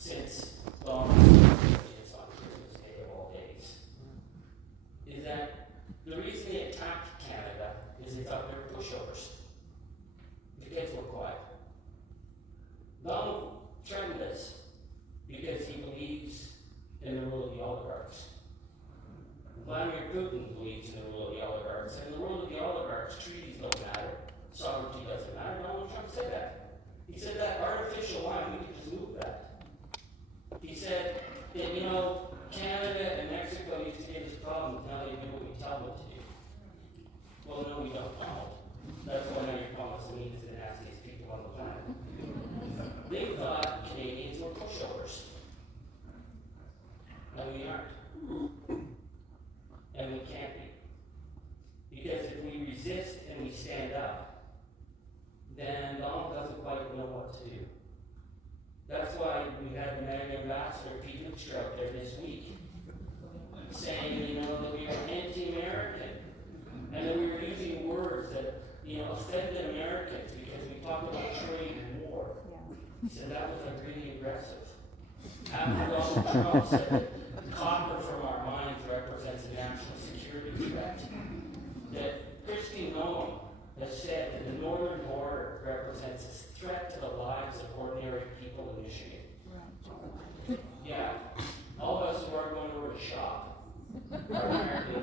since it's on Christmas Day of all days, is that the reason they attacked Canada is they thought they were pushovers. The kids were quiet. Donald threatened us because he believes in the rule of the oligarchs. Vladimir Putin believes in the rule of the oligarchs, and the rule of the oligarchs, treaties don't matter, sovereignty doesn't matter. Donald Trump said that. He said that artificial line, we could just move that. He said that, Canada and Mexico used to give us problems, now they do what we tell them to do. Well, no, we don't know. That's why now you're calling us the meanest and nastiest people on the planet. They thought Canadians were pushovers. And we aren't. And we can't be. Because if we resist and we stand up, then Donald doesn't quite know what to do. That's why we had the Mega Ambassador, Pete Luchter, out there this week, saying, that we were anti-American, and that we were using words that, offended Americans because we talked about trade and war. He said that was really aggressive. After Donald Trump said that copper from our mines represents a national security threat, that Kristi Noem has said that the northern border represents a threat to the lives of ordinary people in Michigan. Yeah, all of us who are going over to shop are apparently,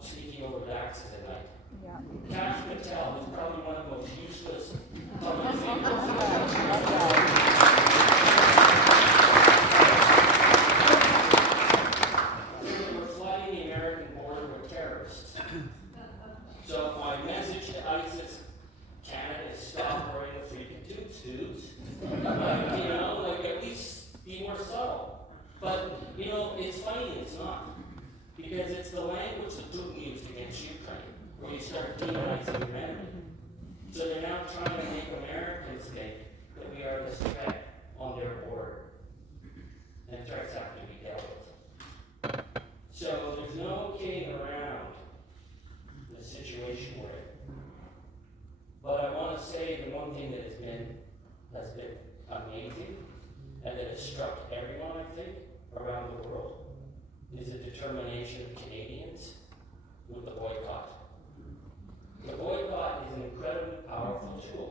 sneaking over taxes at night. Yeah. Cash Patel is probably one of the most useless public figures. We're flooding the American border with terrorists. So my message to ISIS Canada is stop wearing the freaking tubes. At least be more subtle. But, it's funny, it's not. Because it's the language that Putin used against Ukraine, where you start demonizing your enemy. So they're now trying to make Americans think that we are this threat on their border. And threats have to be dealt with. So there's no kidding around the situation we're in. But I want to say the one thing that has been amazing, and that has struck everyone, I think, around the world, is the determination of Canadians with the boycott. The boycott is an incredibly powerful tool.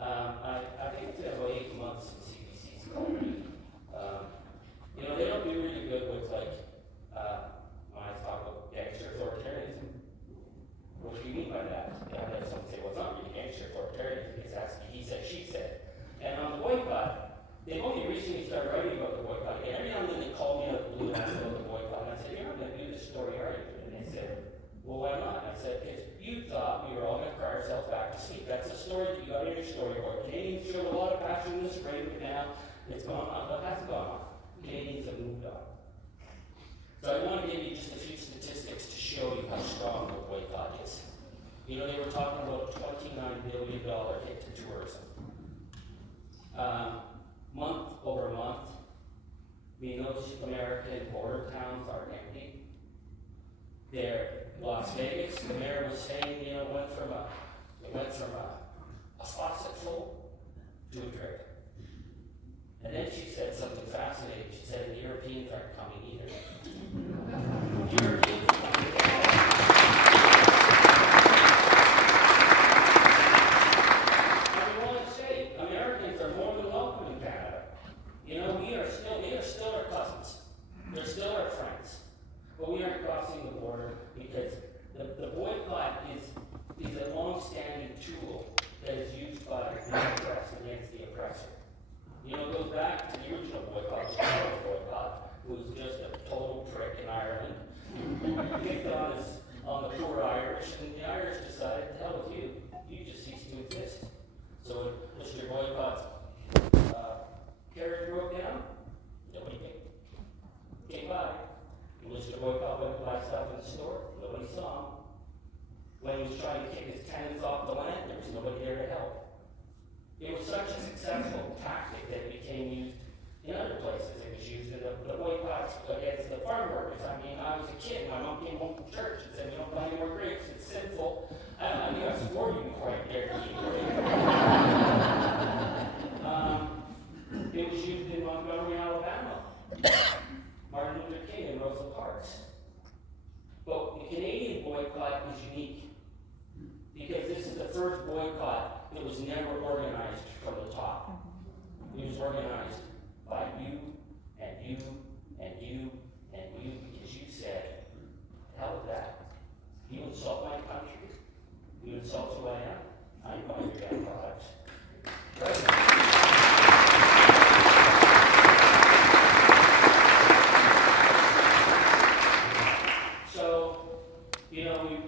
I think it's been about 8 months since CBC's called me. They don't do really good with, when I talk about gangster authoritarianism. What do you mean by that? I've had someone say, well, it's not really gangster authoritarianism, it's asking he said, she said. And on the boycott, they've only recently started writing about the boycott. And every now and then they call me out of the blue and ask about the boycott. And I said, you're not going to do this story, are you? And they said, well, why not? And I said, because you thought we were all going to cry ourselves back to sleep. That's the story that you got in your storyboard. Canadians showed a lot of passion in the spring, but now it's gone on. What has gone on? Canadians have moved on. So I want to give you just a few statistics to show you how strong the boycott is. They were talking about a $29 billion hit to tourism. Month over month, those American border towns are empty. Las Vegas, the mayor was saying, it went from a faucet full to a drip. And then she said something fascinating. She said, the Europeans aren't coming either. Europeans are coming. And we want to say, Americans are more than welcome in Canada. They are still our cousins. They're still our friends. But we aren't crossing the border because the boycott is a long-standing tool that is used by the oppressed against the oppressor. It goes back to the original boycott, the Irish boycott, who was just a total prick in Ireland. Picked on the poor Irish, and the Irish decided, to hell with you, you just cease to exist. So when Mr. Boycott's carriage broke down, nobody came by. When Mr. Boycott went to buy stuff in the store, nobody saw him. When he was trying to kick his tenants off the land, there was nobody there to help. It was such a successful tactic that it became used in other places. It was used in the boycotts against the farm workers. I was a kid, my mom came home from church and said, don't buy any more grapes, it's sinful. I think I swore you before I dared to eat grapes. It was used organized by you and you and you and you because you said, hell with that. You insult my country. You insult who I am. I'm buying your damn products. Right?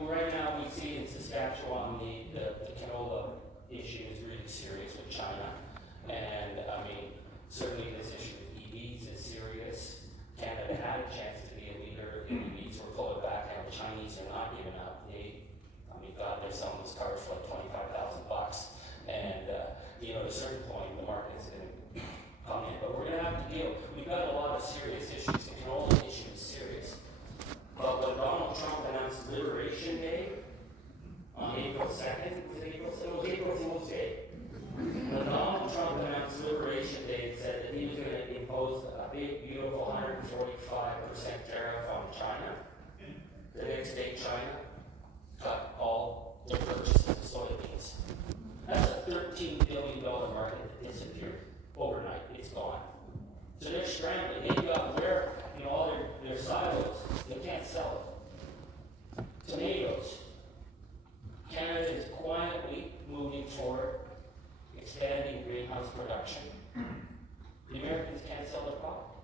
Right now we see in Saskatchewan the canola issue is really serious with China. And I mean, certainly this issue with EVs is serious. Canada had a chance to be a leader in EVs. We're pulling back, and the Chinese are not giving up. God, they're selling these cars for like $25,000. And, at a certain point, the market's going to come in. But we're going to have to deal. We've got a lot of serious issues. The canola issue is serious. But when Donald Trump announced Liberation Day on April 2nd, it was April Fool's Day. When Donald Trump announced Liberation Day, it said that he was going to impose a big, beautiful 145% tariff on China. The next day, China cut all their purchases of soybeans. That's a $13 billion market that disappeared overnight. It's gone. So they're scrambling. They've got where, all their silos, they can't sell it. Tomatoes. Canada is quietly moving forward, expanding greenhouse production. The Americans can't sell their product.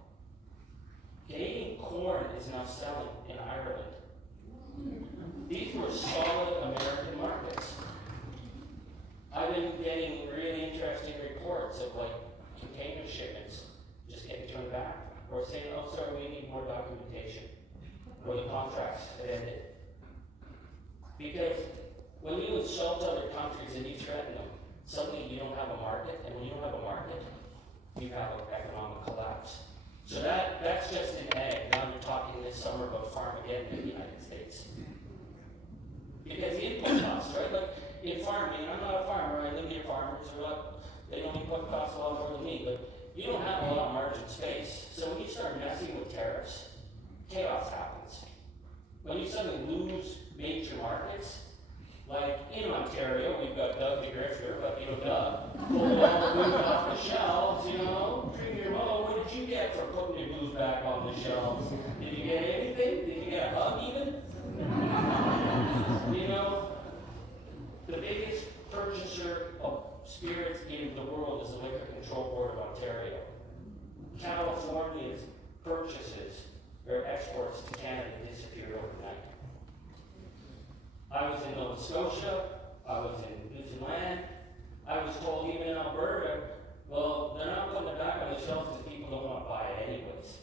Canadian corn is now selling in Ireland. These were solid American markets. I've been getting really interesting reports of container shipments just getting turned back or saying, oh, sorry, we need more documentation, or the contracts have ended. Because when you insult other countries and you threaten them, suddenly you don't have a market, and when you don't have a market, you have an economic collapse. So that's just an egg. Now you're talking this summer about Farmageddon in the United States. Because the input costs, right? Like in farming, I'm not a farmer, I live near farmers, they don't input costs a lot more than me, but you don't have a lot of margin space. So when you start messing with tariffs, chaos happens. When you suddenly lose major markets, like in Ontario, we've got Doug the Grifter, but Doug pulled all the booze off the shelves, Premier Mo, what did you get for putting your booze back on the shelves? Did you get anything? Did you get a hug even? The biggest purchaser of spirits in the world is the Liquor Control Board of Ontario. California's purchases or exports to Canada disappeared overnight. I was in Nova Scotia, I was in Newfoundland, I was told even in Alberta, well, they're not putting it back on the shelves because people don't want to buy it anyways.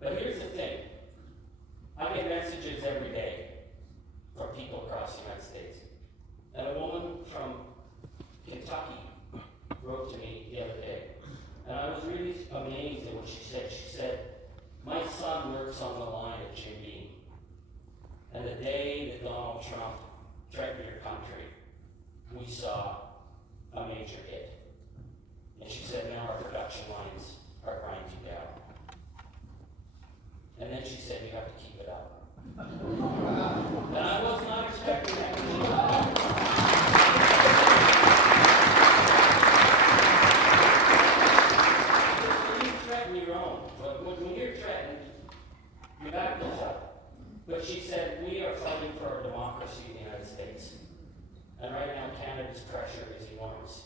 But here's the thing. I get messages every day from people across the United States. And a woman from Kentucky wrote to me the other day. And I was really amazed at what she said. She said, my son works on the line at Jim Beam. And the day that Donald Trump threatened your country, we saw a major hit. And she said, now our production lines are grinding down. And then she said, you have to keep it up. And I was not expecting that. When you threaten your own, when you're threatened, you back this up. But she said, we are fighting for our democracy in the United States. And right now, Canada's pressure is enormous.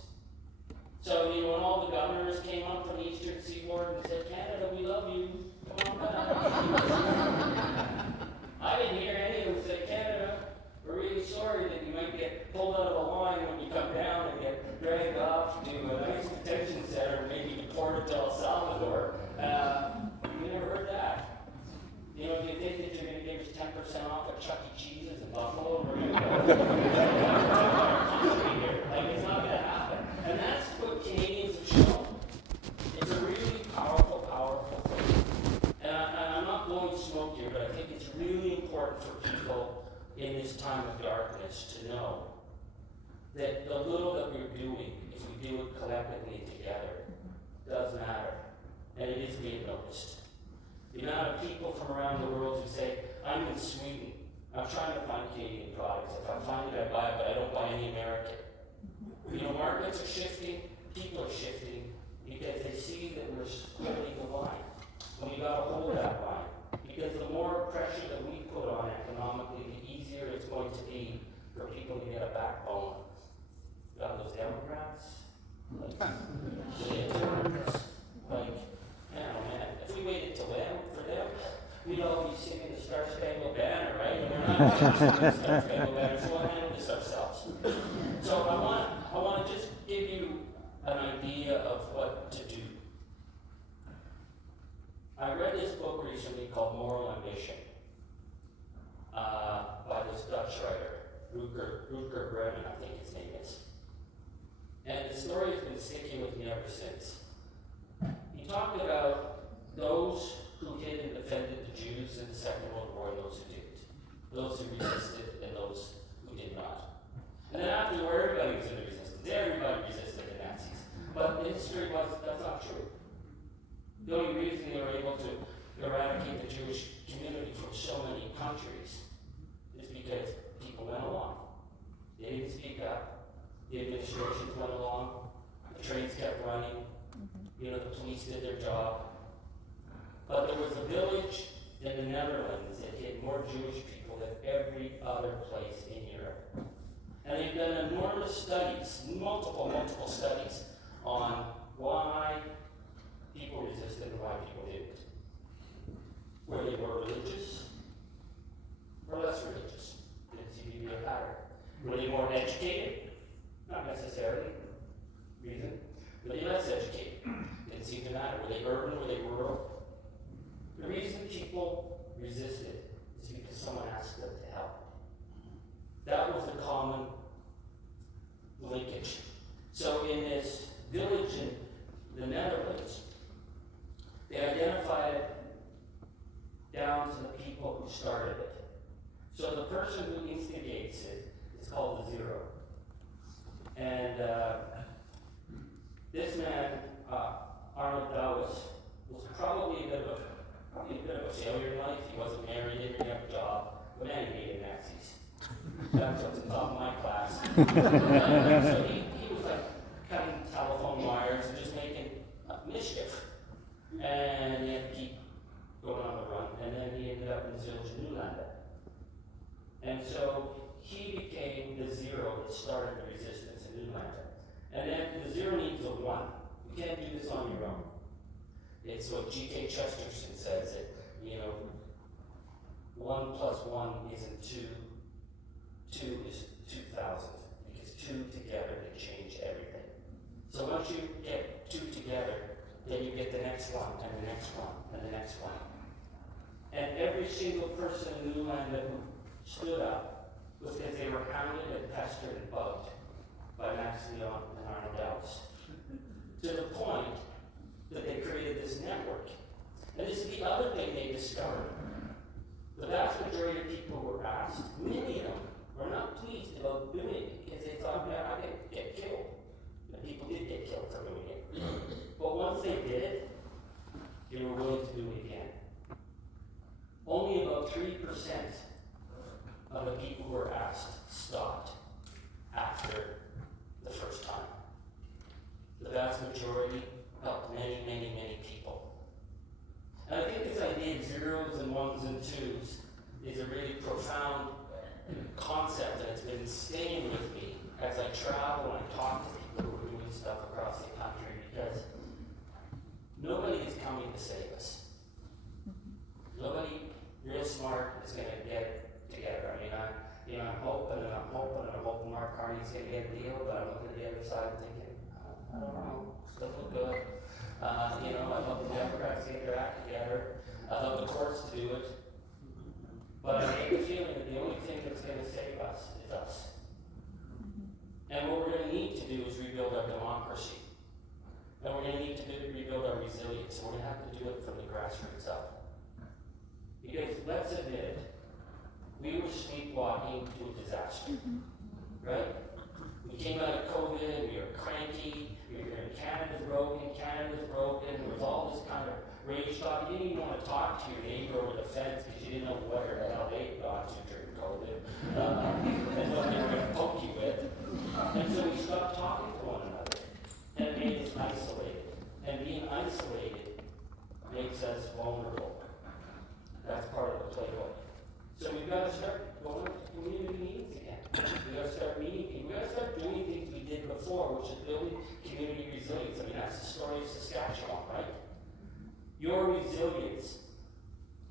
So, when all the governors came up from the Eastern Seaboard and said, Canada, we love you, come on back. I didn't hear any of them say, Canada, we're really sorry that you might get pulled out of a line when you come down and get dragged off to a nice detention center, maybe deported to El Salvador. You never heard that. Do you think that you're going to give us 10% off at Chuck E. Cheese's in Buffalo? It's not going to happen. And that's what Canadians have shown. It's a really powerful, powerful thing. And I'm not blowing smoke here, but I think it's really important for people in this time of darkness to know that the little that we're doing, if we do it collectively together, does matter. And it is being noticed. The amount of people from around the world who say, I'm in Sweden, I'm trying to find Canadian products. If I find it, I buy it, but I don't buy any American. Markets are shifting, people are shifting, because they see It's going to go better, so we'll handle this ourselves. So I want to just give you an idea of what to do. I read this book recently called Moral Ambition by this Dutch writer, Rutger Bregman, I think his name is. And the story has been sticking with me ever since. He talked about those who hid and defended the Jews in the Second World War and those who didn't. Those who resisted and those who did not. And then after the war, everybody was in the resistance. Everybody resisted the Nazis. But the history was that's not true. The only reason they were able to eradicate the Jewish community from so many countries is because people went along. They didn't speak up. The administrations went along. The trains kept running. The police did their job. But there was a village in the Netherlands that hid more Jewish people than every other place in Europe. And they've done enormous studies, multiple studies, on why people resisted and why people didn't. Were they more religious or less religious? Didn't seem to be a pattern. Were they more educated? Not necessarily. Reason. Were they less educated? Didn't seem to matter. Were they urban? Were they rural? The reason people resisted is because someone asked them to help. That was the common linkage. So in this village in the Netherlands, they identified it down to the people who started it. So the person who instigates it is called the Zero. And this man, Arnold Dawes, was probably a bit of a failure in life. He wasn't married, didn't really have a job, but man, he hated Nazis. That's what's in top of my class. So he was like cutting telephone wires and just making mischief. And he had to keep going on the run. And then he ended up in this village in Newlander. And so he became the Zero that started the resistance in Newlander. And then the Zero needs a 1. You can't do this on your own. It's what G.K. Chesterton says, that, 1 plus 1 isn't 2. 2 is 2,000. Because 2 together can change everything. So once you get 2 together, then you get the next one, and the next one, and the next one. And every single person in Newlander who stood up was because they were hounded and pestered and bugged by Max Leon and Arnold Dawes. To the point that they created this network. And this is the other thing they discovered. The vast majority of people who were asked, many of them were not pleased about doing it because they thought, I could get killed. And people did get killed for doing it. But once they did it, they were willing to do it again. Only about 3% of the people who were asked stopped after the first time. The vast majority helped many, many, many people. And I think this idea of zeros and ones and twos is a really profound concept, and it's been staying with me as I travel and I talk to people who are doing stuff across the country, because nobody is coming to save us. Nobody real smart is going to get it together. I'm hoping Mark Carney's going to get a deal, but I'm looking at the other side and thinking, I don't know, still look good. I'd love the Democrats to get their act together. I'd love the courts to do it. But I get the feeling that the only thing that's going to save us is us. And what we're going to need to do is rebuild our democracy. And we're going to need to rebuild our resilience. And we're going to have to do it from the grassroots up. Because let's admit it, we were sleepwalking to a disaster. Right? We came out of COVID, we were cranky, Canada's broken, there was all this kind of rage talk. You didn't even want to talk to your neighbor over the fence because you didn't know where the hell they'd gone to during COVID. And what they were going to poke you with. And so we stopped talking to one another. And it made us isolated. And being isolated makes us vulnerable. That's part of the playbook. So we've got to start going to community meetings again. We've got to start meeting people. We've got to start doing things we did before, which is building community resilience. That's the story of Saskatchewan, right? Your resilience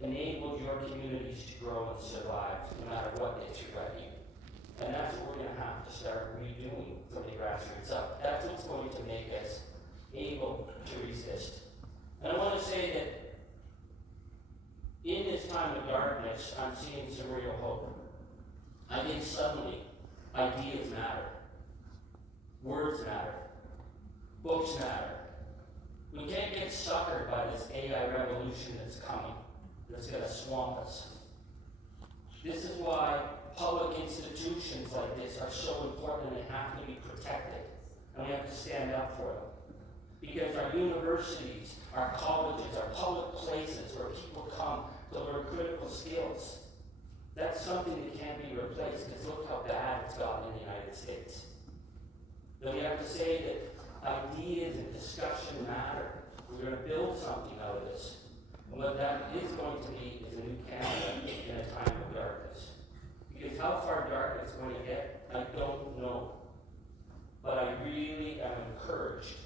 enabled your communities to grow and survive, no matter what they threw at you. And that's what we're going to have to start redoing from the grassroots up. That's what's going to make us able to resist. And I want to say that in this time of darkness, I'm seeing some real hope. I think suddenly ideas matter. Words matter. Books matter. We can't get suckered by this AI revolution that's coming, that's going to swamp us. This is why public institutions like this are so important and they have to be protected. And we have to stand up for them. Because our universities, our colleges, our public places where people come to learn critical skills, that's something that can't be replaced, because look how bad it's gotten in the United States. Then we have to say that ideas and discussion matter. We're going to build something out of this. And what that is going to be is a new Canada in a time of darkness. Because how far dark it's going to get, I don't know. But I really am encouraged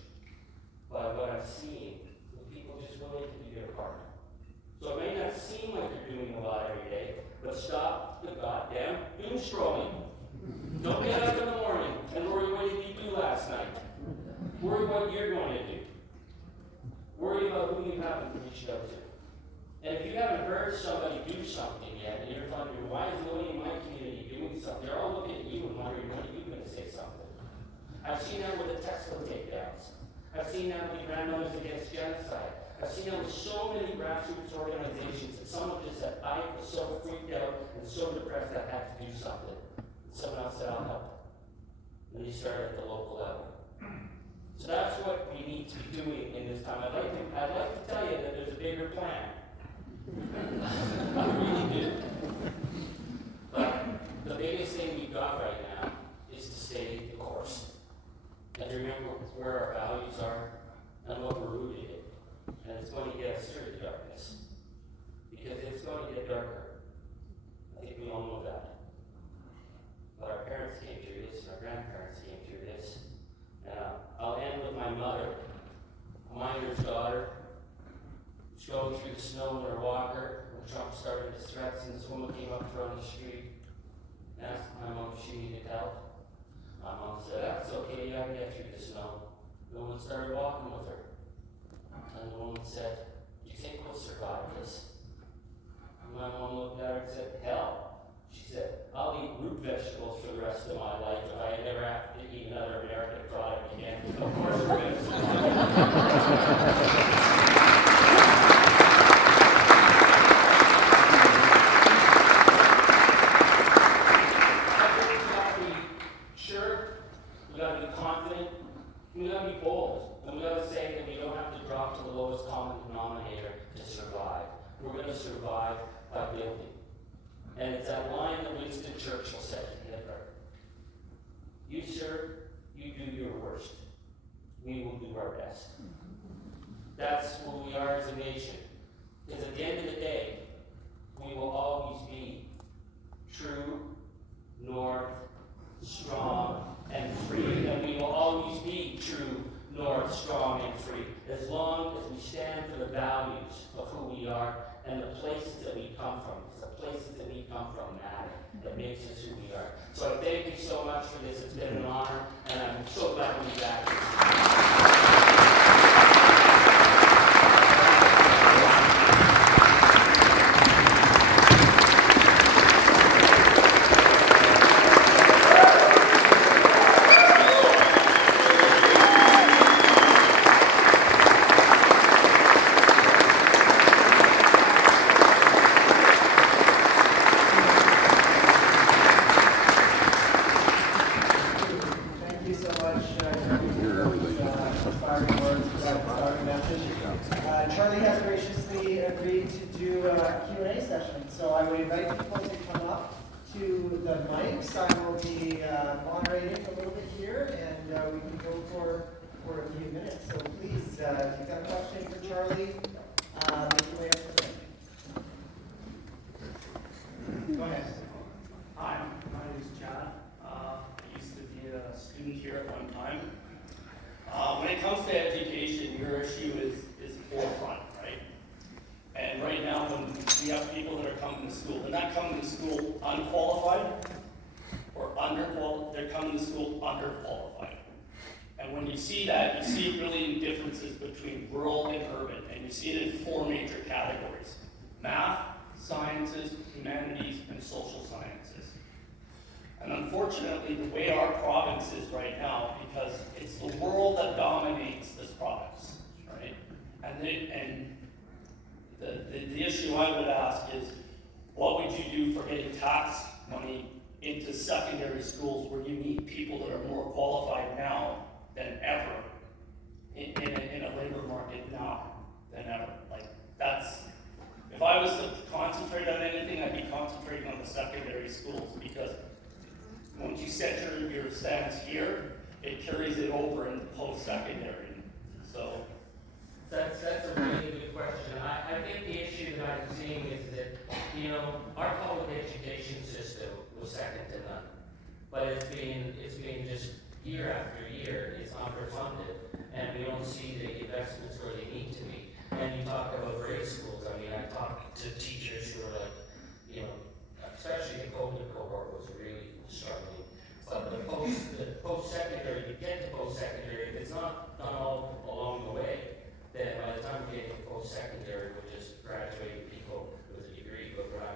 by what I'm seeing, with people just willing to do their part. So it may not seem like you're doing a lot every day, but stop the goddamn doom scrolling. Don't get up in the morning and worry what did you do last night. Worry what you're going to do. Worry about who you haven't reached out to. And if you haven't heard somebody do something yet, and you're wondering, why is nobody in my community doing something? They're all looking at you and wondering, when are you going to say something? I've seen that with the Tesla takedowns. I've seen that with Grandmothers Against Genocide. I've seen that with so many grassroots organizations that someone just said, I was so freaked out and so depressed I had to do something. And someone else said, I'll help. And they started at the local level. So that's what we need to be doing in this time. I'd like to tell you that there's a bigger plan. I really do. But the biggest thing we've got right now is to stay the course. And remember where our values are and what we're rooted in. And it's going to get us through the darkness. Because it's going to get darker. I think we all know that. But our parents came through this, and our grandparents came through this. And I'll end with my mother, a miner's daughter. She's going through the snow in her walker when Trump started his threats, and this woman came up to her on the street and asked my mom if she needed help. My mom said, that's okay, I can get through the snow. The woman started walking with her. And the woman said, do you think we'll survive this? And my mom looked at her and said, hell. She said, I'll eat root vegetables for the rest of my life if I never have to eat another American product again. Of course we're going to survive. We gotta be bold, and we gotta say that we don't have to drop to the lowest common denominator to survive. We're gonna survive by building. And it's that line that Winston Churchill said to Hitler. You, sir, you do your worst. We will do our best. That's who we are as a nation. Because at the end of the day, we will always be true, north, strong, and free, and we will always be true, north, strong, and free, as long as we stand for the values of who we are and the places that we come from. It's the places that we come from matter, that makes us who we are. So I thank you so much for this. It's been an honor, and I'm so glad to be back here. Charlie has graciously agreed to do a Q&A session, so I would invite people to come up to the mics. I will be moderating a little bit here, and we can go for a few minutes. So please, if you've got a question for Charlie, make your way up to the mic. Go ahead. Hi, my name is Chad. I used to be a student here at one time. When it comes to education, your issue is forefront, right? And right now, when we not coming to school unqualified or underqualified, they're coming to school underqualified. And when you see that, you see really differences between rural and urban, and you see it in 4 major categories: math, sciences, humanities, and social sciences. And unfortunately, the way our province is right now, because it's the world that dominates this province, right? And the issue I would ask is, what would you do for getting tax money into secondary schools where you need people that are more qualified now than ever in a labor market now than ever? Like, that's, if I was to concentrate on anything, I'd be concentrating on the secondary schools, because once you set your stance here, it carries it over into post-secondary. So That's a really good question. I think the issue that I'm seeing is that, you know, our public education system was second to none. But it's been just year after year, it's underfunded, and we don't see the investments where they need to be. And you talk about grade schools. I mean, I talked to teachers who are like, you know, especially the COVID cohort was really struggling. But the post-secondary, you get to post-secondary, if it's not done all along the way, then by the time we get to post-secondary, we're just graduating people with a degree, but we're not.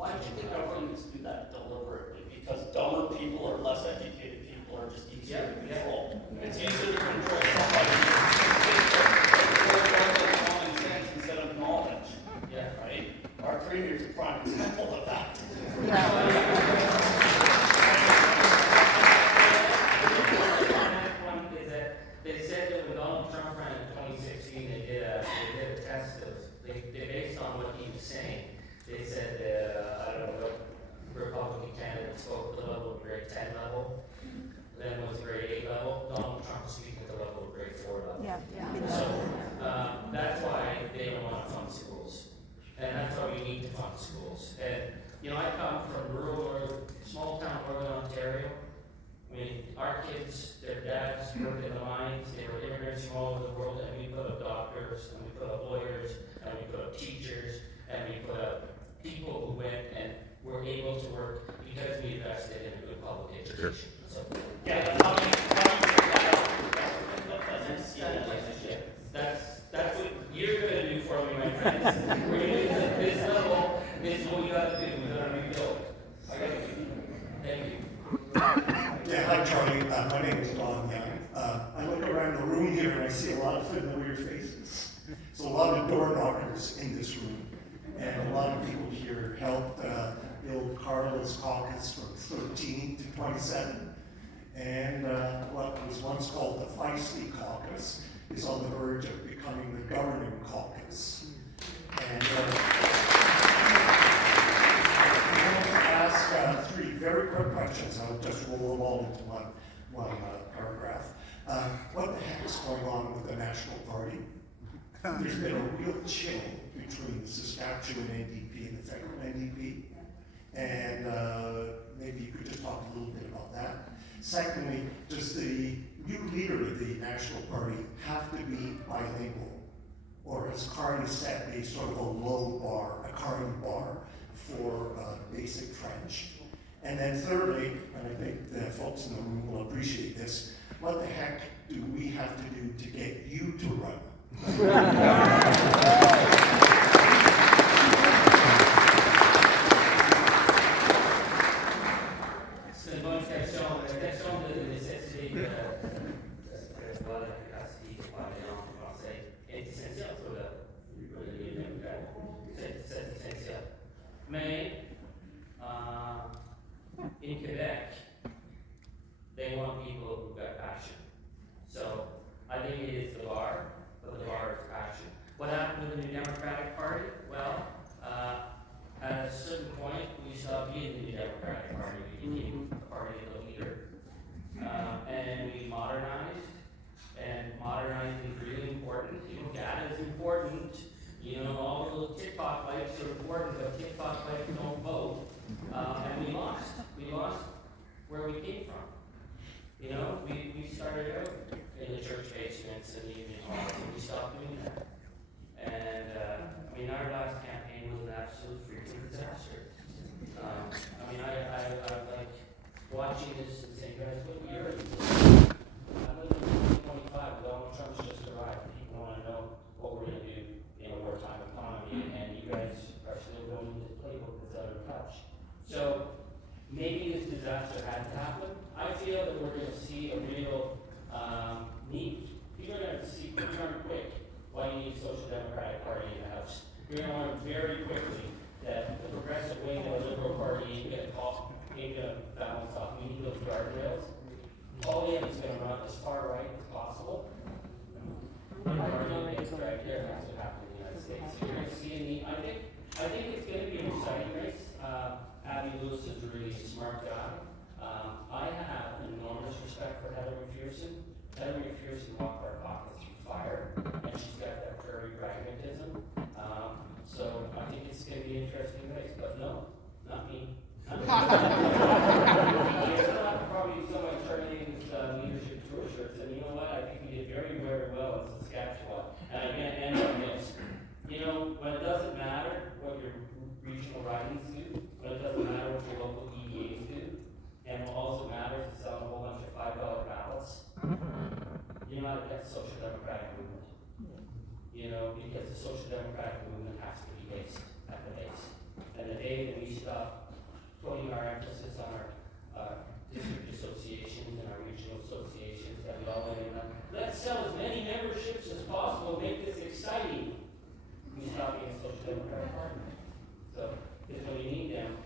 why do you think governments do that deliberately? Because dumber people or less educated people are just easier to control. It's easier to control somebody with common sense instead of knowledge. Yeah. Right? Our premier is a prime example of that. They said that when Donald Trump ran in 2016, they did a test of, they based on what he was saying, they said, I don't know what Republican candidate spoke at the level of grade 10 level, then was grade 8 level. Donald Trump was speaking at the level of grade 4 level. So that's why they don't want to fund schools. And that's why we need to fund schools. And, you know, I come from rural, small town northern Ontario. I mean, our kids, their dads worked in the mines, they were immigrants from all over the world, and we put up doctors, and we put up lawyers, and we put up teachers, and we put up people who went and were able to work because we invested in a good public education. So, Yeah, but how do you take that out of the government that doesn't see it like this yet? that's what you're gonna do for me, my friends. We're gonna do this level, this is what we gotta do, we gotta rebuild. Thank you. Yeah, hi Charlie, my name is Don Young. I look around the room here and I see a lot of familiar faces. So a lot of door knockers in this room. And a lot of people here helped build Carla's caucus from 13 to 27. And what was once called the Feisty Caucus is on the verge of becoming the governing caucus. And I want to ask 3 very quick questions. I'll just roll them all into one paragraph. What the heck is going on with the National Party? There's been a real chill between the Saskatchewan NDP and the federal NDP. And maybe you could just talk a little bit about that. Secondly, does the new leader of the National Party have to be bilingual? Or has Carney set a sort of a low bar, a Carney bar for basic French? And then thirdly, and I think the folks in the room will appreciate this, what the heck do we have to do to get you to run? C'est une bonne question. La question de nécessité voilà, la capacité de parler en français est essentielle pour le milieu démocrate. C'est essentiel. Mais in Quebec, they want people who've got passion. So I think it is the bar, but the bar is passion. What happened with the New Democratic Party? Well, at a certain point, we stopped being the New Democratic Party. We became a party of the leader. And we modernized, and modernizing is really important. You know, data is important. You know, all the little TikTok likes are important, but TikTok likes don't vote. And we lost. We lost where we came from. You know, we started out in the church basements and the evening halls, and we stopped doing that. And I mean, our last campaign was an absolute freaking disaster. Democratic Party in the House. We're going to learn very quickly that the progressive wing of the Liberal Party ain't gonna balance off. We need those guardrails. Pauline is going to run as far right as possible. One party gets right there, that's what happened in the United States. So you're going to see I think it's going to be an exciting race. Abby Lewis is a really smart guy. I have an enormous respect for Heather McPherson. Heather McPherson walked our pocket through fire, and she's got that prairie pragmatism. So I think it's going to be an interesting race, but no, not me. You still have to probably someone Charlene's leadership tour shirts, and you know what? I think we did very, very well in Saskatchewan. And I'm going to end on this. You know, when it doesn't matter what your regional ridings do, when it doesn't matter what your local EDAs do, and what also matters is selling a whole bunch of $5 ballots, you know how to get the social democratic movement. You know, because the social democratic movement has to be based at the base. And the day that we stop putting our emphasis on our district associations and our regional associations that we all in on, let's sell as many memberships as possible, make this exciting. We stop being a social democratic party. So, because when you need them,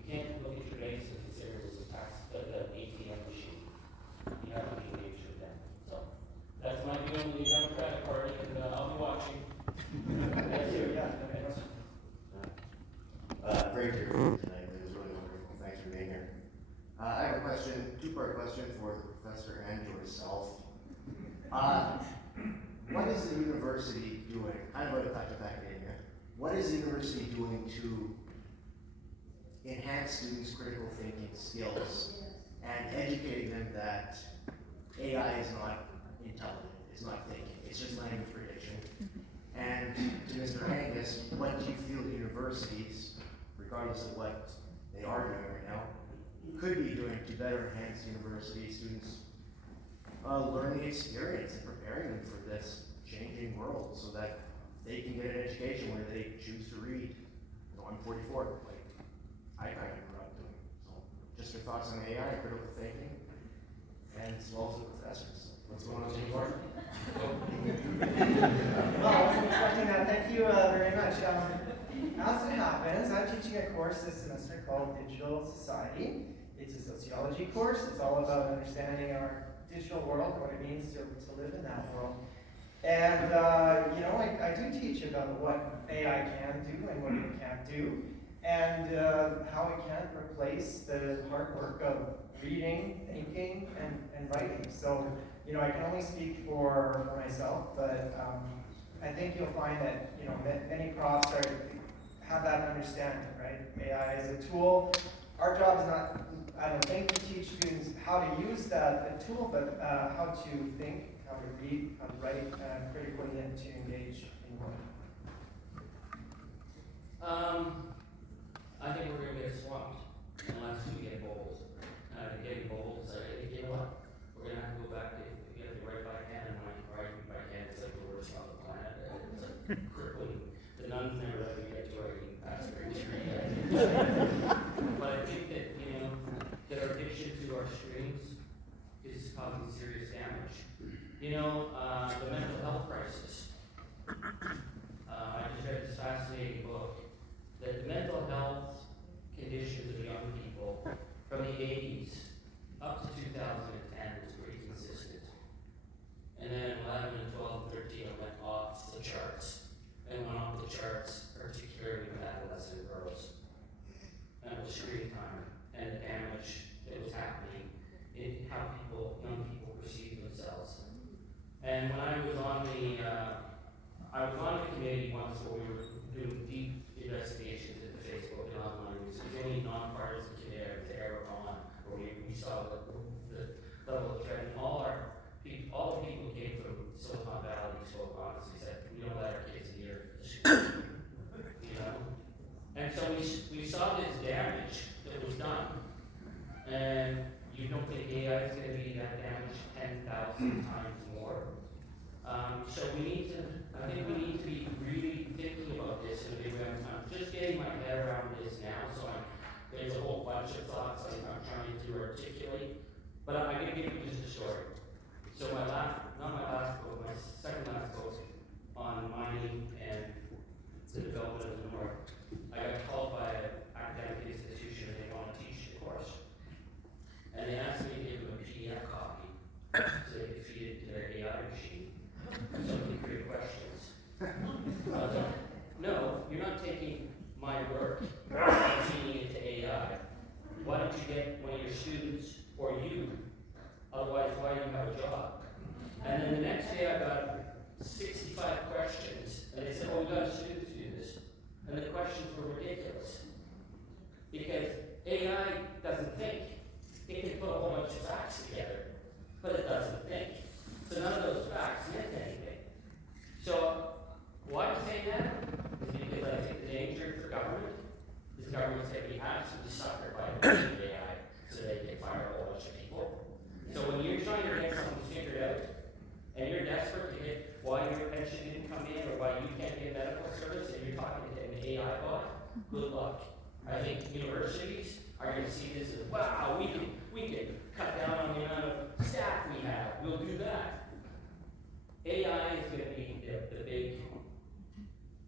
you can't look at your base and consider it as a tax, the ATM machine. You have to be engaged with them. So, that's my view on the Democratic Party, and I'll be watching. Thank you. Yeah. Great to hear from you tonight. It was really wonderful. Thanks for being here. I have a question, two-part question for the professor and yourself. What is the university doing? Kind of what I talked about academia. What is the university doing to enhance students' critical thinking skills and educating them that AI is not intelligent, it's not thinking, it's just language prediction? And to Mr. Angus, what do you feel universities, regardless of what they are doing right now, could be doing to better enhance university students' learning experience and preparing them for this changing world so that they can get an education where they choose to read? You know, I'm 44, like I kind of grew up doing. So just your thoughts on AI, critical thinking, and as well as the professors. What's going on in the board? Well, I wasn't expecting that. Thank you very much. As it happens, I'm teaching a course this semester called Digital Society. It's a sociology course. It's all about understanding our digital world and what it means to live in that world. And, you know, I do teach about what AI can do and what it can't do, and how it can't replace the hard work of reading, thinking, and writing. So, you know, I can only speak for myself, but I think you'll find that, you know, many profs have that understanding, right? AI is a tool. Our job is not, I don't think, to teach students how to use the tool, but how to think, how to read, how to write critically, and to engage in work. I think we're going to get swamped unless we get bold. Getting bold is like, you know what? We're going to have to go back to, you have to write by hand, and writing by hand is like the worst on the planet. It's like crippling. The nuns never let me get to writing past grade 3. But I think that, you know, that our addiction to our screens is causing serious damage. You know, the mental health crisis. I just read this fascinating book that the mental health conditions of young people from the 80s up to 2010 was pretty consistent. And then 11 and 12 and 13 went off the charts. And went off the charts, particularly with adolescent girls. And it was screen time and the damage that was happening in how young people perceive themselves. And when I was on the committee once where we were doing deep investigations into Facebook and online use. It was the only nonpartisan committee I was ever on, where we saw the level of threat. And all the people who came from Silicon Valley spoke honestly, said, we don't let our kids near the school. You know? And so we saw this damage that was done. And you don't think AI is going to be that damage 10,000 times more? So I think we need to be really thinking about this in a big way. Just get No, you're not taking my work and feeding it to AI. Why don't you get one of your students or you? Otherwise, why do you have a job? And then the next day I got 65 questions, and they said, oh, we got a student to do this. And the questions were ridiculous. Because AI doesn't think. It can put a whole bunch of facts together, but it doesn't think. So none of those facts meant anything. So why I'm saying that is because I think the danger for government is government's going to be absolutely suckered by the AI so they can fire a whole bunch of people. So when you're trying to get something figured out, and you're desperate to get why your pension didn't come in or why you can't get medical service, and you're talking to an AI bot, good luck. I think universities are going to see this as, wow, we can cut down on the amount of staff we have. We'll do that. AI is going to be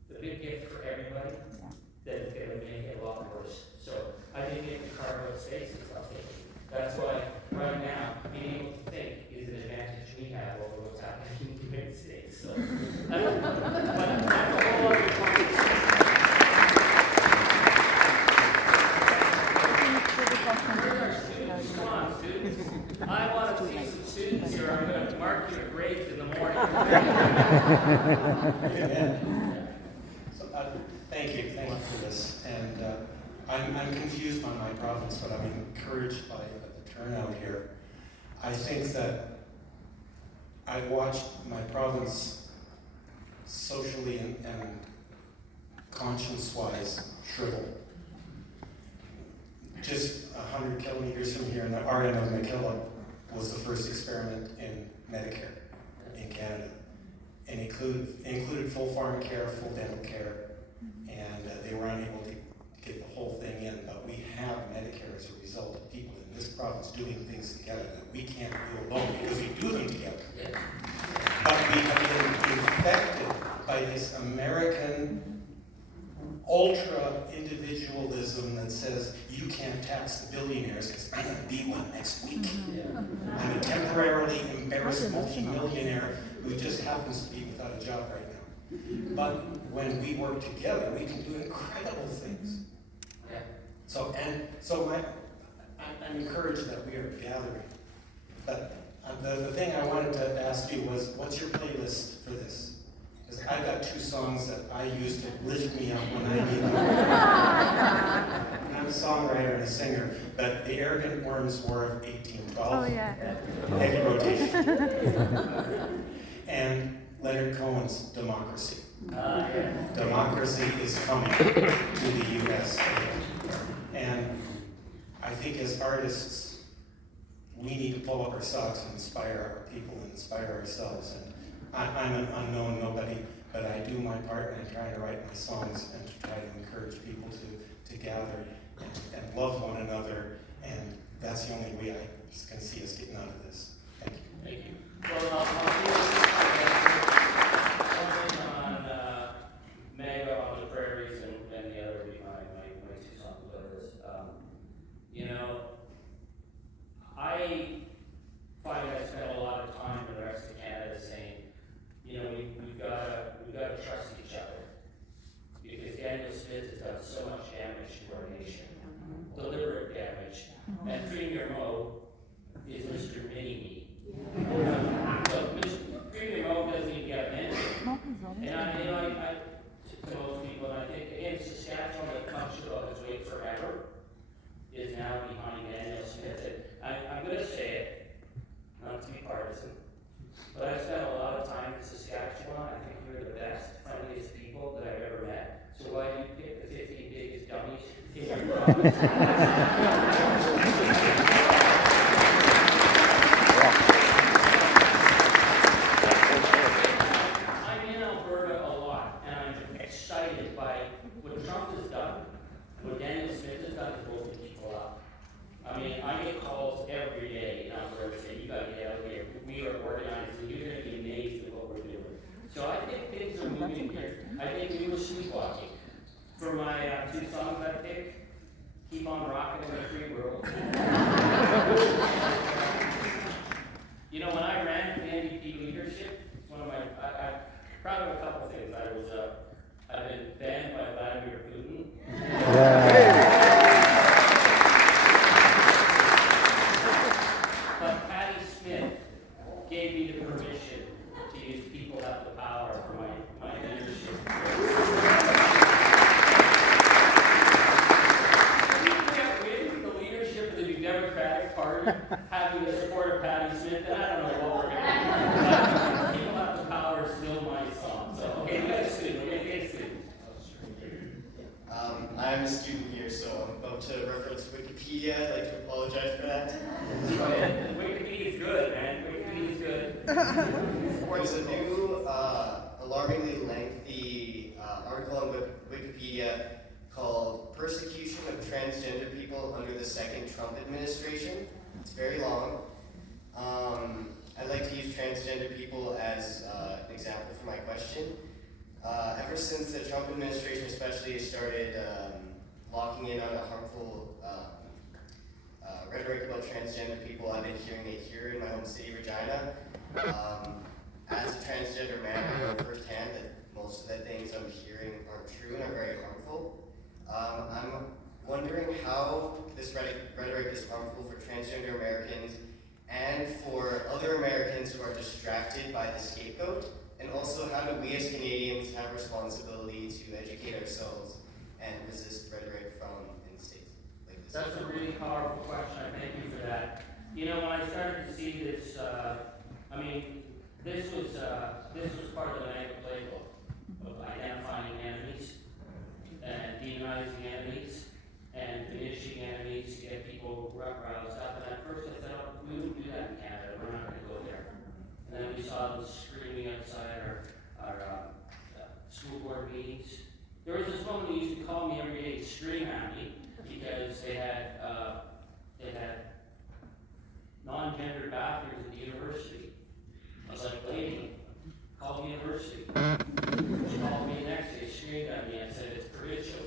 the big gift for everybody that is going to make it a lot worse. So I think if the cargo space is not thinking. That's why right now being able to think is an advantage we have over what's happening in the United States. So, but that's a whole other conversation. Where are students? Come on, students. I want to see some students here. I'm going to mark your grades in the morning. So, thank you for this. And I'm confused on my province, but I'm encouraged by the turnout here. I think that I watched my province socially and conscience-wise shrivel. Just 100 kilometers from here in the RN of McKillop was the first experiment in Medicare in Canada. And included full pharmacare, full dental care, and they were unable to get the whole thing in. But we have Medicare as a result of people in this province doing things together that we can't do alone because we do them together. But we have been infected by this American ultra-individualism that says you can't tax the billionaires because I'm going to be one next week. I'm a temporarily embarrassed multi-millionaire who just happens to be without a job right now. But when we work together, we can do incredible things. So I'm encouraged that we are gathering. But the thing I wanted to ask you was, what's your playlist for this? Because I've got 2 songs that I use to lift me up when I need them. I'm a songwriter and a singer, but the Arrogant Worms War of 1812. Oh, yeah. Heavy rotation. And Leonard Cohen's Democracy. Democracy is coming to the U.S. And I think as artists, we need to pull up our socks and inspire our people and inspire ourselves. And I'm an unknown nobody, but I do my part and I try to write my songs and to try to encourage people to gather and love one another, and that's the only way I can see us getting out of this. Thank you. Thank you. Well, something on Mega on the Prairies and the other would be my 2 songs about this. I find I spend a lot of time in the rest of Canada saying, we've got to trust each other. Because Angus has done so much damage to our nation, deliberate damage. And Premier Mo is Mr. Mini-Me. So Premier Mo doesn't even get mentioned. And I to most people, and I think in Saskatchewan, that punched above its weight forever is now behind Daniel Smith. And I'm going to say it, not to be partisan, but I've spent a lot of time in Saskatchewan. I think you're the best, friendliest people that I've ever met. So why do you pick the 15 biggest dummies in your province? I'm in Alberta a lot, and I'm excited by what Trump has done, what Daniel Smith has done to open people up. I mean, I get calls every day in Alberta saying, you got to get out here. We are organized, and you're going to be amazed at what we're doing. So I think things are moving here. I think we were sleepwalking. For my 2 songs I picked, Keep On Rockin' in the Free World. When I ran for the NDP leadership, one of my, Proud of a couple things. I've been banned by Vladimir Putin. But Patty Smith gave me the permission to use People Have the Power for my leadership. We didn't the leadership of the New Democratic Party having the support of Patty Smith, and I don't know what we're going to do. But People Have the Power is still my song. So, okay, we got a student. We're going to get a student. I'm a student here, so I'm about to reference Wikipedia. I'd like to apologize for that. Wikipedia is good, man. Wikipedia is good. There's a new, alarmingly lengthy article on Wikipedia called Persecution of Transgender People Under the Second Trump Administration. It's very long. I'd like to use transgender people as an example for my question. Ever since the Trump administration especially started locking in on a harmful rhetoric about transgender people, I've been hearing it here in my home city, Regina. As a transgender man, I know firsthand that most of the things I'm hearing aren't true and are very harmful. I'm wondering how this rhetoric is harmful for transgender Americans and for other Americans who are distracted by the scapegoat. And also, how do we as Canadians have responsibility to educate ourselves and resist rhetoric from in states like this? That's a really powerful question. I thank you for that. You know, when I started to see this, this was part of the NAGA playbook of identifying enemies and demonizing enemies and diminishing enemies to get people roused up. And at first I thought, we wouldn't do that in Canada. We're not going to go there. And then we saw them screaming outside our school board meetings. There was this woman who used to call me every day to scream at me because they had non-gendered bathrooms at the university. I was like, lady, call the university. She called me the next day, screamed at me, and said, it's provincial.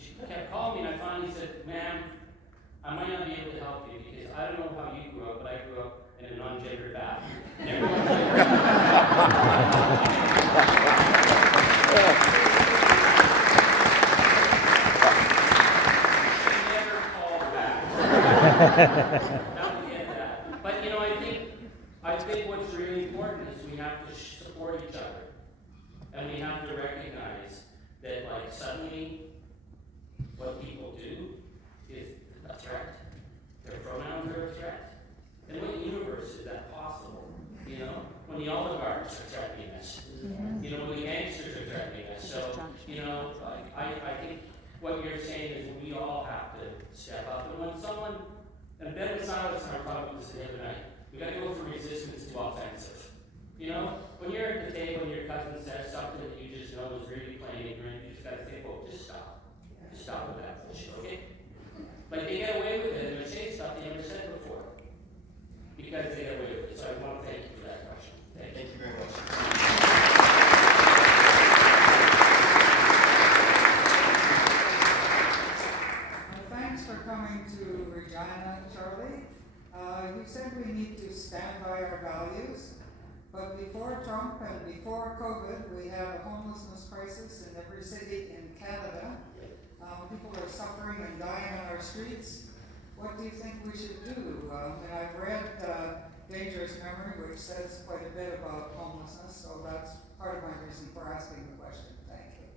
She kept calling me, and I finally said, ma'am, I might not be able to help you because I don't know how you grew up, but I grew up in a non-gendered bathroom. She never called back. Now we get that. But you know, I think what's really important is we have to support each other. And we have to recognize that like suddenly what people do is a threat. Their pronouns are a threat. In what universe is that possible? You know, when the oligarchs are threatening us, you know, when the gangsters are threatening us. So, you know, I think what you're saying is we all have to step up. And when someone, and Ben and Silas and I were talking about this the other night, we got to go from resistance to offensive. You know, when you're at the table and your cousin says something that you just know is really plain ignorant, you just got to say, well, just stop. Just stop with that bullshit, okay? Like they get away with it and they say stuff they never said before. Because they get away with it. So I want to thank you for that question. Thank you. Thank you very much. Well, thanks for coming to Regina, Charlie. You said we need to stand by our values, but before Trump and before COVID, we have a homelessness crisis in every city in Canada. People are suffering and dying on our streets. What do you think we should do? And I've read Dangerous Memory, which says quite a bit about homelessness, so that's part of my reason for asking the question. Thank you.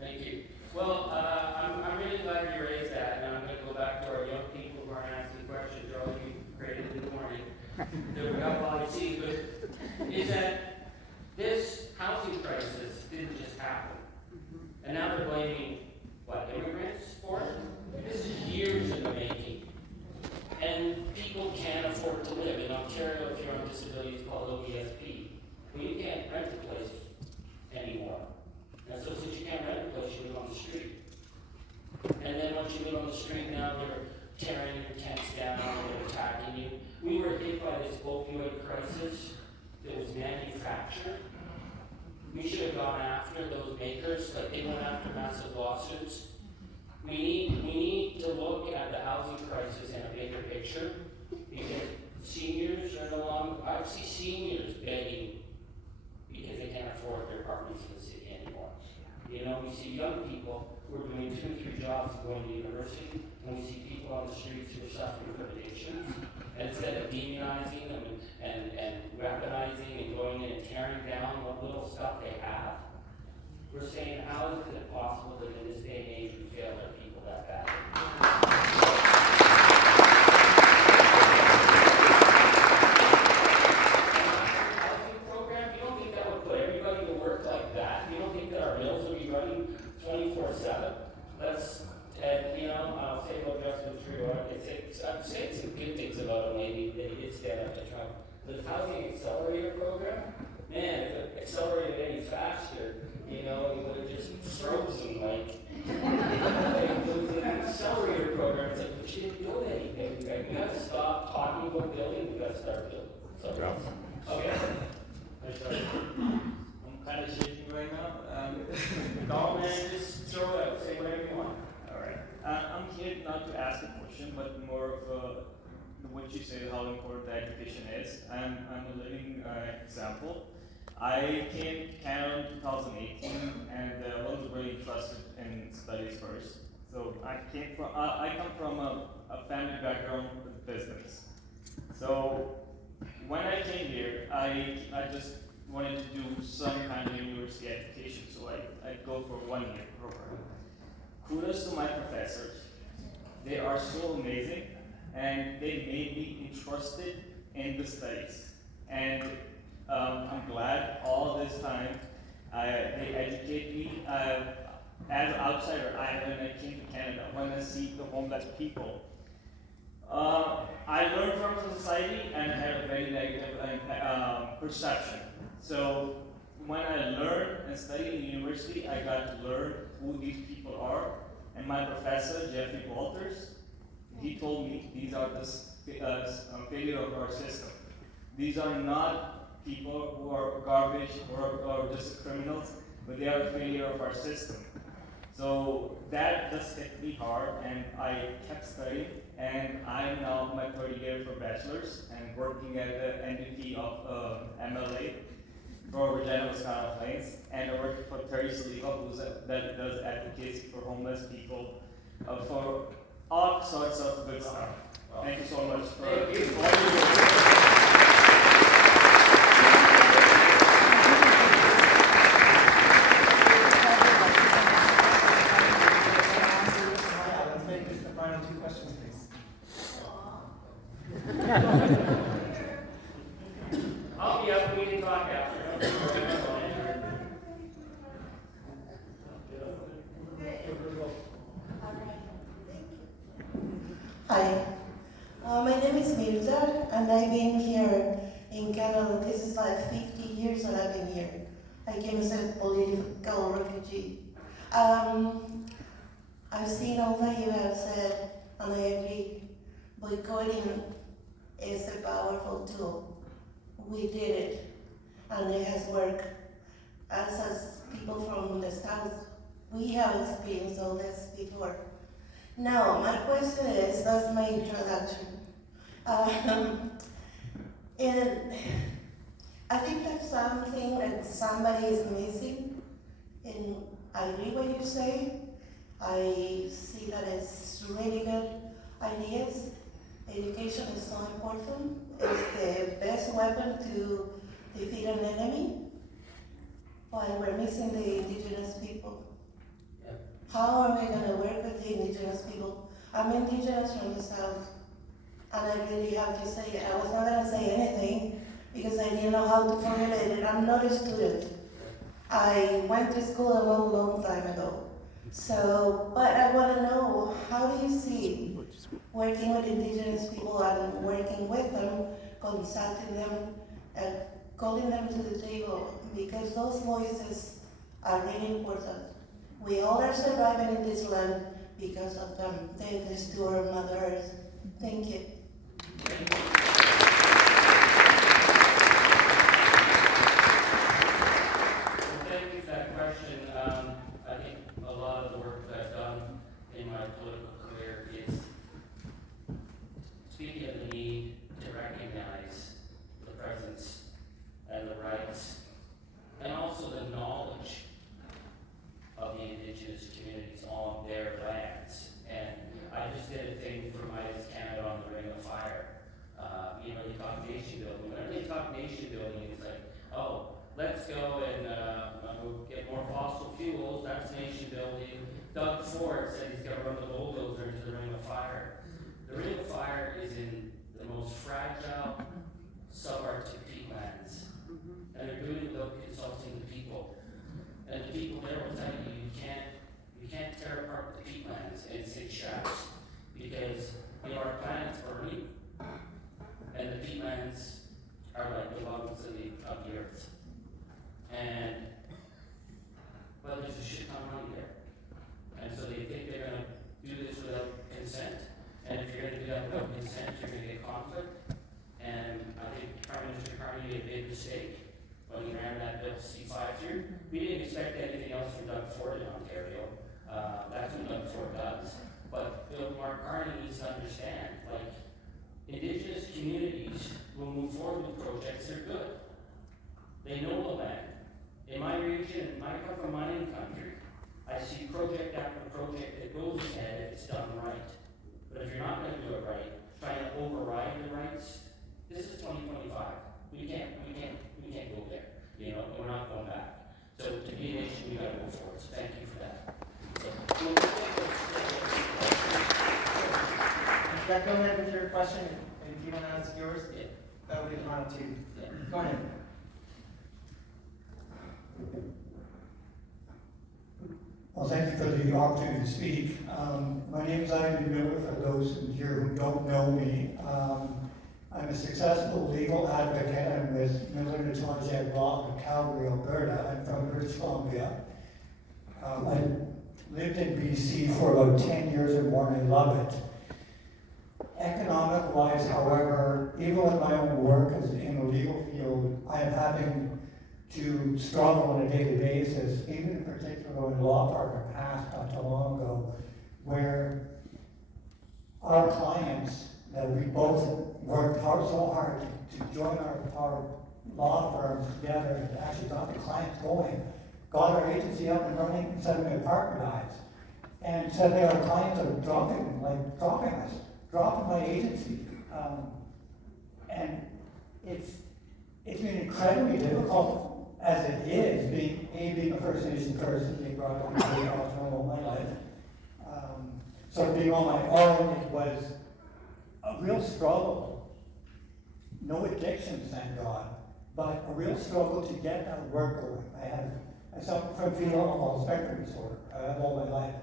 Thank you. Well, I'm really glad you raised that, and I'm going to go back to our young people who aren't asking questions, or all you created in the morning. That we got while you see, but is that this housing crisis didn't just happen. And now they're blaming, what, immigrants for it? This is years in the making. And people can't afford to live. In Ontario, if you're on disability, it's called OESP. Well, you can't rent a place anymore. And so since you can't rent a place, you live on the street. And then once you live on the street, now they're tearing your tents down, they're attacking you. We were hit by this opioid crisis that was manufactured. We should have gone after those makers, like they went after massive lawsuits. We need to look at the housing crisis in a bigger picture, because seniors are no longer, I see seniors begging because they can't afford their apartments in the city anymore. You know, we see young people who are doing 2 and 3 jobs and going to university, and we see people on the streets who are suffering from addictions. And instead of demonizing them and weaponizing and going in and tearing down what little stuff they have, we're saying, how is it possible that in this day and age we fail our people that badly? Housing program, you don't think that would put everybody to work like that? You don't think that our mills would be running 24/7? And you know, I'll say about Justin Trudeau, I'm saying some good things about him lately, that he did stand up to Trump. The housing accelerator program, man, if it accelerated any faster, you know, it would have just frozen, like, it was an accelerator program, it's like, we shouldn't build anything, we gotta stop talking about building, we gotta start building. So, okay. I'm kind of shaking right now. No, man, just throw it out, say whatever you want. Alright. I'm here not to ask a question, but more of what you say, how important education is. I'm a living example. I came to Canada in 2018 and wasn't really interested in studies first. So I come from a family background with business. So when I came here, I just wanted to do some kind of university education. So I'd go for a 1-year program. Kudos to my professors. They are so amazing, and they made me interested in the studies. And I'm glad all this time they educate me. As an outsider, when I came to Canada, when I see the homeless people, I learned from society and had a very negative perception. So when I learned and studied in university, I got to learn who these people are. And my professor, Jeffrey Walters, he told me these are the failure of our system. These are not people who are garbage or just criminals, but they are a failure of our system. So that just hit me hard, and I kept studying, and I'm now in my 3rd year for bachelor's and working at the NDP of MLA for Regina, Wisconsin Plains, and I work for Terry Saliba, that does advocacy for homeless people, for all sorts of good stuff. Thank you so much for all your work. Let's make this the final 2 questions, please. I'll be up, we can talk after. Hi, my name is Mirza, and I've been here in Canada. This is like 50 years that I've been here. I came as a political refugee. I've seen all that you have said, and I agree. Boycotting is a powerful tool. We did it, and it has worked. As people from the South, we have experienced all this before. Now, my question is, that's my introduction. And I think that's something that somebody is missing, and I agree what you say. I see that it's really good ideas. Education is so important. It's the best weapon to defeat an enemy, but we're missing the indigenous people. How are we going to work with the indigenous people? I'm indigenous from the South, and I really have to say it. I was not going to say anything because I didn't know how to formulate it. I'm not a student. I went to school a long, long time ago. So, but I want to know, how do you see working with indigenous people and working with them, consulting them, and calling them to the table? Because those voices are really important. We all are surviving in this land because of them. Thanks to our Mother Earth. Thank you. Thank you for that question. I think a lot of the work that I've done in my political career is speaking of the need to recognize the presence and the rights let's go and get more fossil fuels, that's nation building. Doug Ford said he's gonna run the bulldozer into the ring of fire. The ring of fire is in the most fragile subarctic peatlands. And they're doing it without consulting the people. And the people there will tell you, you can't tear apart the peatlands and six shafts. Because, our planet's burning. And the peatlands are like the lungs of the earth. But there's a shit ton of money there. And so they think they're gonna do this without consent. And if you're gonna do that without consent, you're gonna get conflict. And I think Prime Minister Carney made a big mistake when he ran that Bill C5 through. We didn't expect anything else from Doug Ford in Ontario. That's what Doug Ford does. But Bill Mark Carney needs to understand, like, Indigenous communities will move forward with projects that are good. They know the land. In my region, I come from mining country. I see project after project that goes ahead if it's done right. But if you're not going to do it right, trying to override the rights, this is 2025. We can't go there. We're not going back. So to be a nation, we got to move forward. So thank you for that. Yeah, go ahead with your question, and if you want to ask yours, that would be fine too. Go ahead. Well, thank you for the opportunity to speak. My name is Angus Miller, for those here who don't know me. I'm a successful legal advocate. I'm with Miller & Tonjek Law in Calgary, Alberta. I'm from British Columbia. I lived in BC for about 10 years or more, and I love it. Economic-wise, however, even with my own work as in the legal field, I am having to struggle on a daily basis, even in particular when law partner passed not too long ago, where our clients that we both worked so hard to join our law firms together and actually got the clients going, got our agency up and running and suddenly apartmentized. And suddenly our clients are dropping us, dropping my agency. And it's been incredibly difficult as it is, being a First Nation person, being brought up in the all my life. So being on my own, it was a real struggle. No addiction, thank God, but a real struggle to get that work going. I suffer from fetal alcohol spectrum disorder. I have all my life.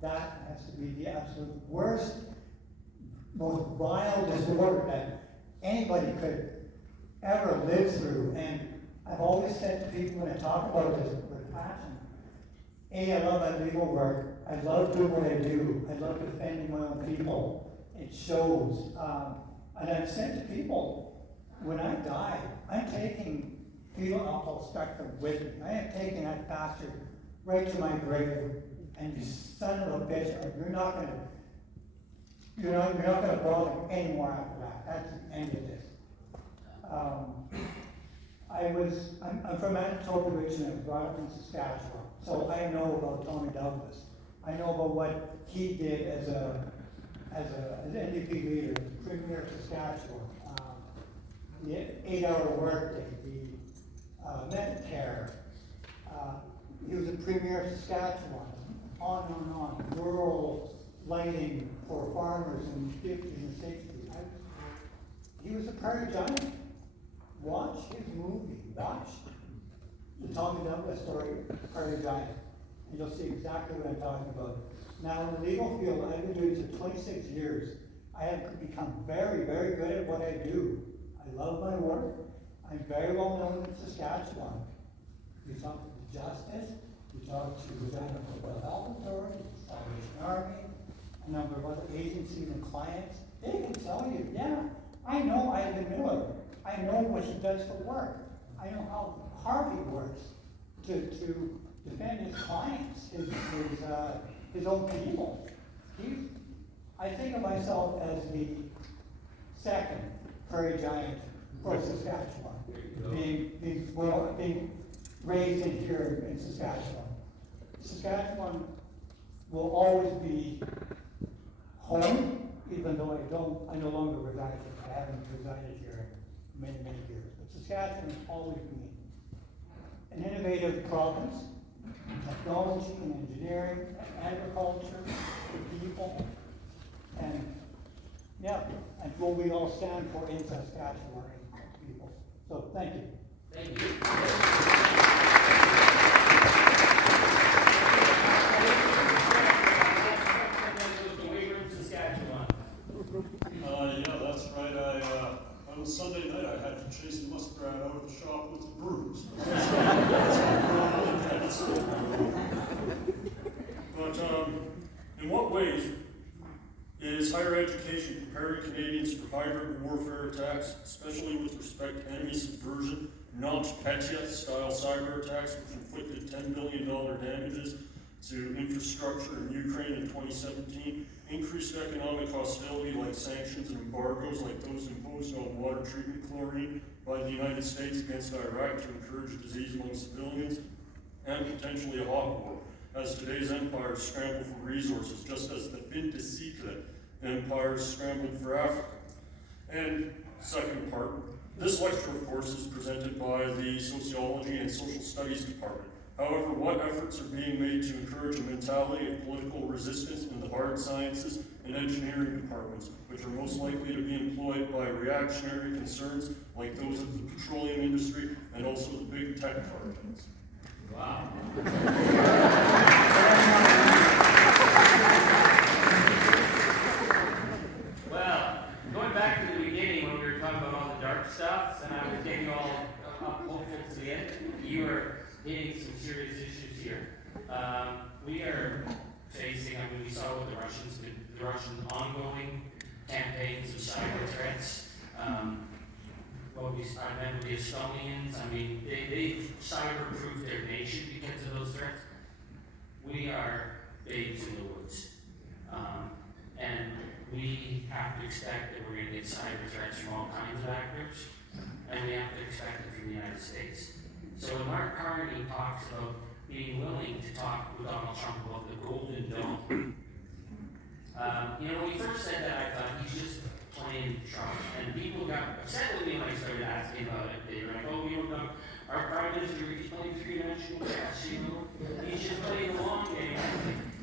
That has to be the absolute worst, most vile disorder that anybody could ever live through. And I've always said to people when I talk about this with passion, I love my legal work. I love doing what I do. I love defending my own people. It shows. And I've said to people, when I die, I'm taking fetal alcohol spectrum with me. I am taking that bastard right to my grave. And you son of a bitch, you're not gonna bother me anymore after that. That's the end of this. I'm from Manitoba originally. I was brought up in Saskatchewan, so I know about Tony Douglas. I know about what he did as an NDP leader, Premier of Saskatchewan. The 8-hour workday, the Medicare. He was a Premier of Saskatchewan. On and on. Rural lighting for farmers in the 50s and 60s. He was a prairie giant. Watch his movie. Watch the Tommy Douglas story, Prairie Giant. And you'll see exactly what I'm talking about. Now, in the legal field, I've been doing this for 26 years. I have become very, very good at what I do. I love my work. I'm very well known in Saskatchewan. We talk to justice, we talk to the Regina Health Authority, the Salvation Army, a number of other agencies and clients. They can tell you, yeah, I know Ivan Miller. I know what he does for work. I know how hard he works to defend his clients, his own people. I think of myself as the second prairie giant for Saskatchewan, being raised in here in Saskatchewan. Saskatchewan will always be home, even though I no longer reside here. I haven't resided here in many, many years. But Saskatchewan has always been an innovative province, technology and engineering, agriculture, the people, and yeah, and what we all stand for in Saskatchewan, people. So thank you. Thank you. Saskatchewan. Yeah, that's right. On Sunday night, I had to chase the muskrat out of the shop with a broom. But in what ways is higher education preparing Canadians for hybrid warfare attacks, especially with respect to enemy subversion, NotPetya-style cyber attacks, which inflicted $10 billion damages to infrastructure in Ukraine in 2017, increased economic hostility like sanctions and embargoes like those imposed on water treatment chlorine by the United States against Iraq to encourage disease among civilians, and potentially a hot war, as today's empires scramble for resources, just as the fin de siècle empires scrambled for Africa. And second part, this lecture, of course, is presented by the Sociology and Social Studies Department. However, what efforts are being made to encourage a mentality of political resistance in the hard sciences and engineering departments, which are most likely to be employed by reactionary concerns like those of the petroleum industry and also the big tech cartels? Wow. Well, going back to the beginning when we were talking about all the dark stuff, and I was getting all hopeful to the end, you were hitting some serious issues here. We are facing, we saw what the Russian ongoing campaigns of cyber threats. I remember the Estonians, they've cyber-proofed their nation because of those threats. We are babes in the woods. And we have to expect that we're going to get cyber threats from all kinds of actors, and we have to expect it from the United States. So when Mark Carney talks about being willing to talk with Donald Trump about the Golden Dome, when he first said that, I thought he's just playing Trump. And people got upset with me when I started asking about it. They were like, oh, our Prime Minister, he's playing three-dimensional chess, He's just playing the long game.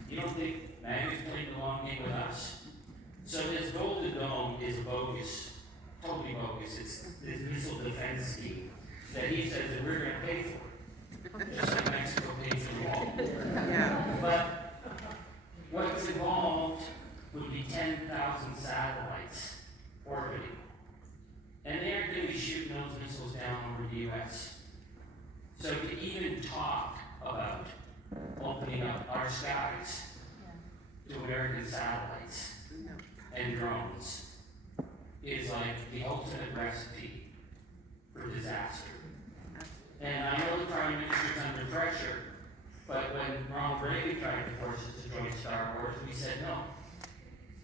You don't think MAGA's playing the long game with us? So this Golden Dome is bogus, totally bogus. It's this missile defense scheme that he says that we're going to pay for, just like Mexico paid for the wall. Yeah. But what's involved would be 10,000 satellites orbiting. And they aren't going to be shooting those missiles down over the U.S. So to even talk about opening up our skies to American satellites and drones is like the ultimate recipe for disaster. And I know the Prime Minister's under pressure, but when Ronald Reagan tried to force us to join Star Wars, we said no.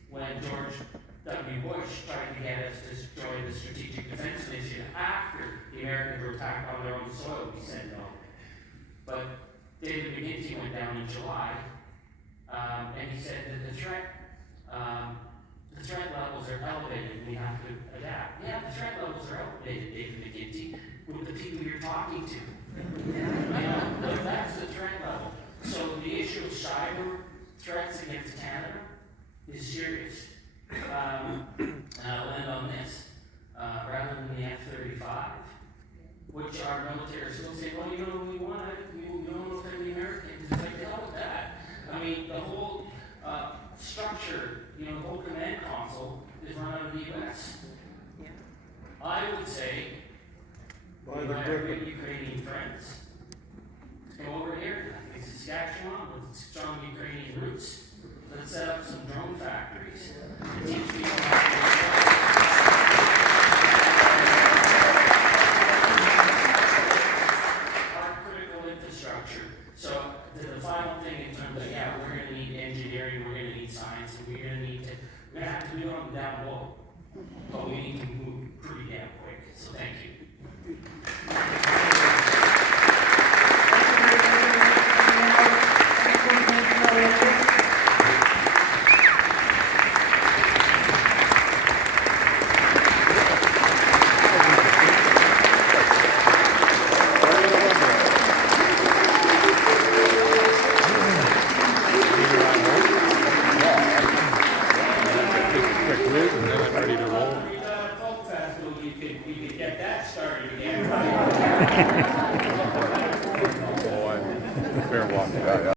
When George W. Bush tried to get us to join the Strategic Defense Initiative after the Americans were attacked on their own soil, we said no. But David McGinty went down in July, and he said that the threat levels are elevated and we have to adapt. Yeah, the threat levels are elevated, David McGinty, with the people you're talking to. That's the threat level. So the issue of cyber threats against Canada is serious. And I'll end on this. Rather than the F-35, which our military is still saying, well, we want it, we don't know if they're the Americans. It's like, hell with that. The whole structure, the whole command console is run out of the U.S. Yeah. I would say, by our good Ukrainian friends, come over here in Saskatchewan with strong Ukrainian roots. Let's set up some drone factories and teach people our critical infrastructure. So the final thing in terms of, we're going to need engineering, we're going to need science, and we're going to have to do it on the down low. But we need to move pretty damn quick. So thank you.